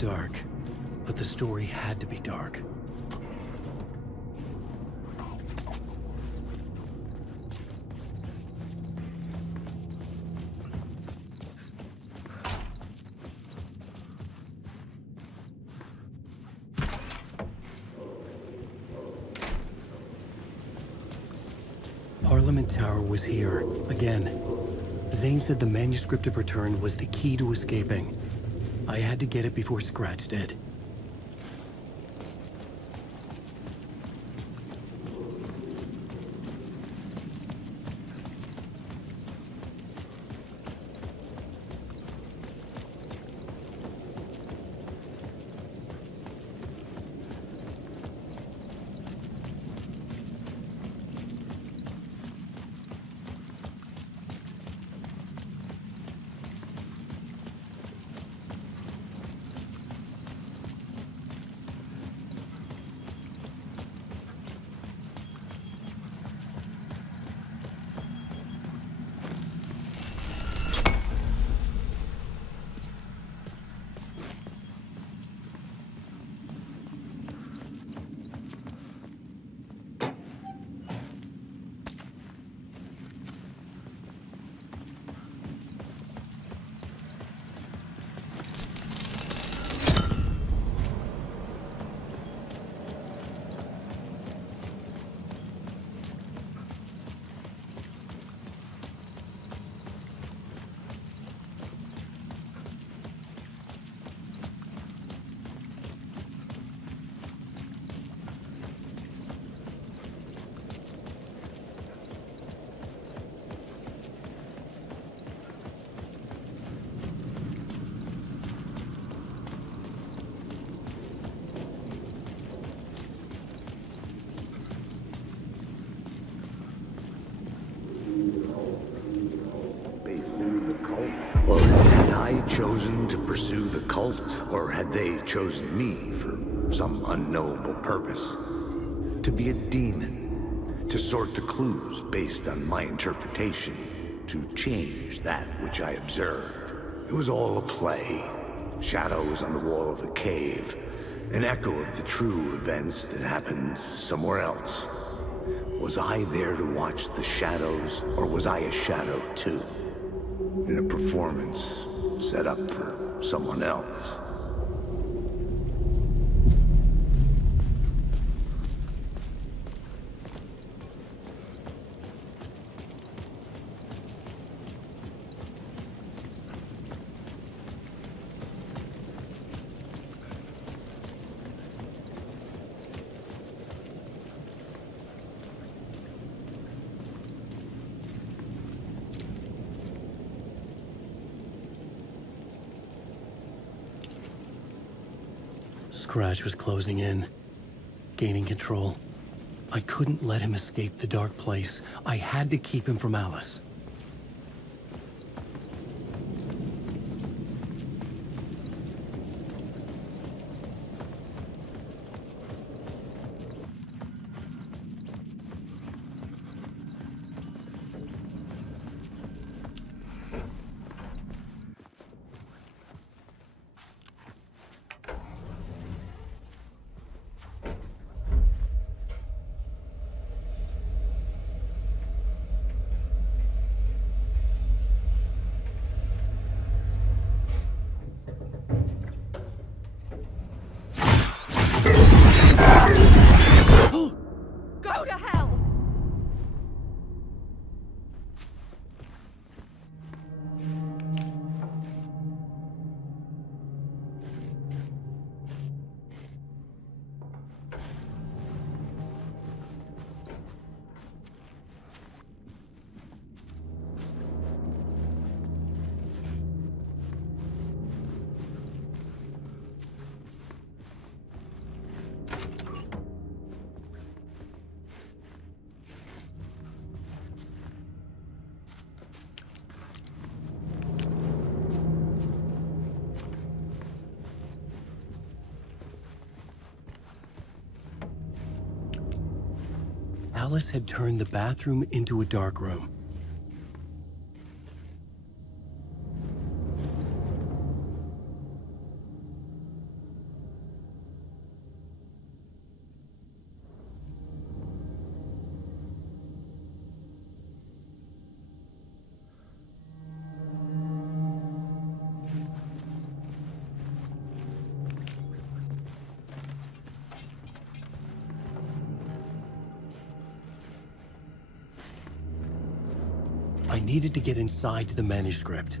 dark, but the story had to be dark. Parliament Tower was here, again. Zane said the manuscript of Return was the key to escaping. I had to get it before Scratch did. Chosen to pursue the cult, or had they chosen me for some unknowable purpose? To be a demon, to sort the clues based on my interpretation, to change that which I observed. It was all a play. Shadows on the wall of the cave, an echo of the true events that happened somewhere else. Was I there to watch the shadows, or was I a shadow too? In a performance set up for someone else. Scratch was closing in, gaining control. I couldn't let him escape the dark place. I had to keep him from Alice. Go to hell! Alice had turned the bathroom into a dark room. I needed to get inside the manuscript.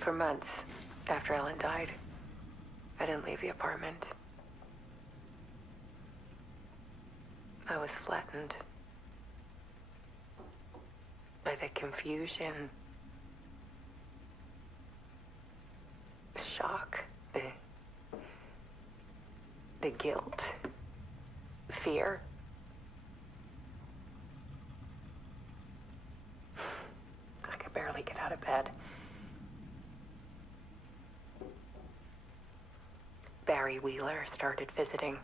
For months after Ellen died, I didn't leave the apartment. I was flattened by the confusion, the shock, the guilt, fear. I could barely get out of bed. Barry Wheeler started visiting.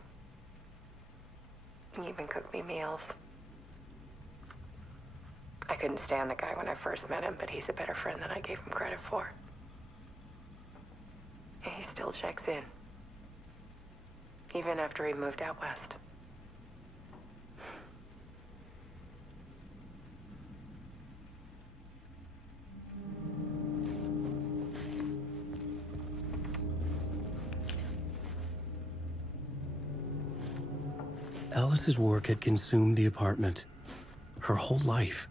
He even cooked me meals. I couldn't stand the guy when I first met him, but he's a better friend than I gave him credit for. And he still checks in, even after he moved out west. Alice's work had consumed the apartment. Her whole life.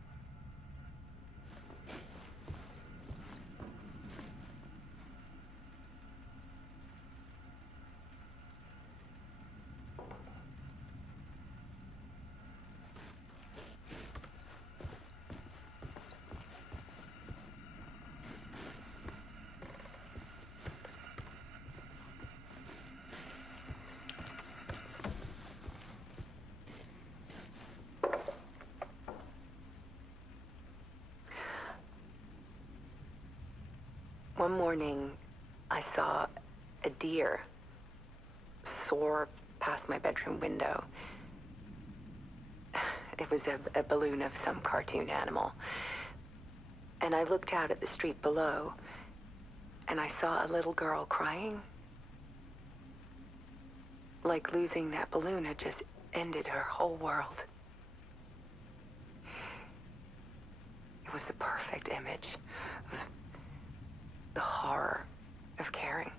One morning, I saw a deer soar past my bedroom window. It was a balloon of some cartoon animal. And I looked out at the street below, and I saw a little girl crying. Like losing that balloon had just ended her whole world. It was the perfect image of the horror of caring.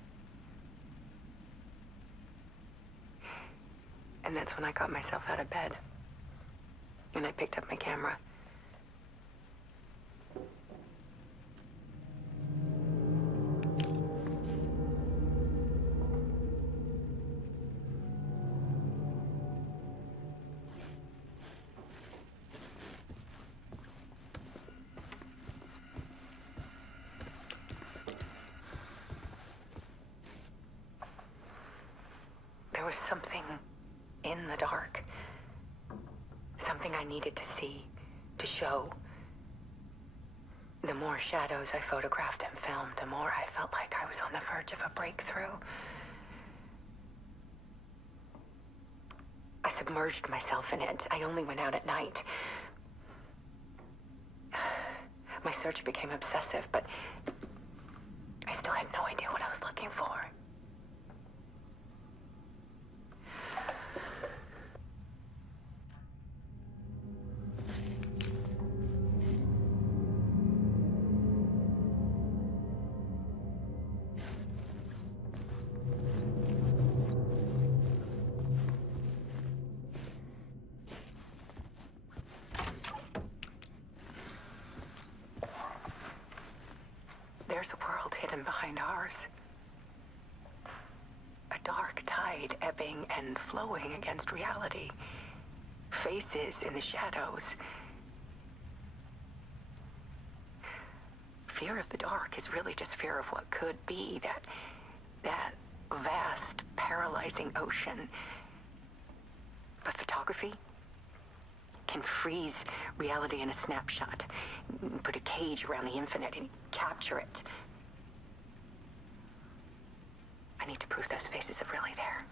And that's when I got myself out of bed. And I picked up my camera. There was something in the dark. Something I needed to see, to show. The more shadows I photographed and filmed, the more I felt like I was on the verge of a breakthrough. I submerged myself in it. I only went out at night. My search became obsessive, but I still had no idea what I was looking for. There's a world hidden behind ours. A dark tide ebbing and flowing against reality. Faces in the shadows. fear of the dark is really just fear of what could be, that vast, paralyzing ocean. But photography can freeze reality in a snapshot, put a cage around the infinite and capture it. I need to prove those faces are really there.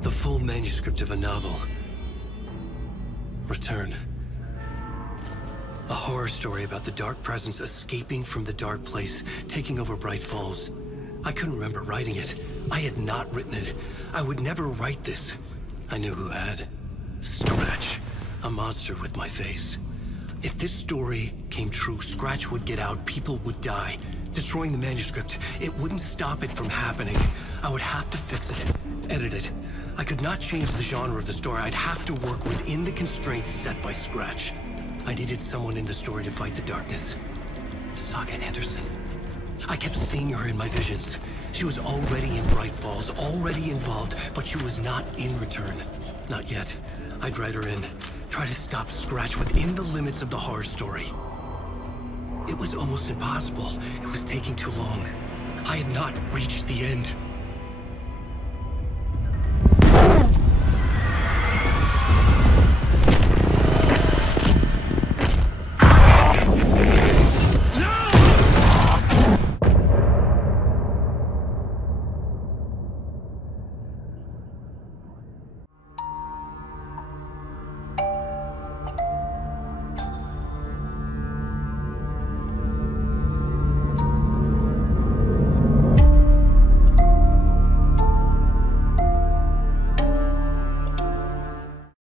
The full manuscript of a novel. Return. A horror story about the dark presence escaping from the dark place, taking over Bright Falls. I couldn't remember writing it. I had not written it. I would never write this. I knew who had. Scratch. A monster with my face. If this story came true, Scratch would get out, people would die. Destroying the manuscript, it wouldn't stop it from happening. I would have to fix it, edit it. I could not change the genre of the story. I'd have to work within the constraints set by Scratch. I needed someone in the story to fight the darkness. Saga Anderson. I kept seeing her in my visions. She was already in Bright Falls, already involved, but she was not in Return. Not yet. I'd write her in. Try to stop Scratch within the limits of the horror story. It was almost impossible. It was taking too long. I had not reached the end.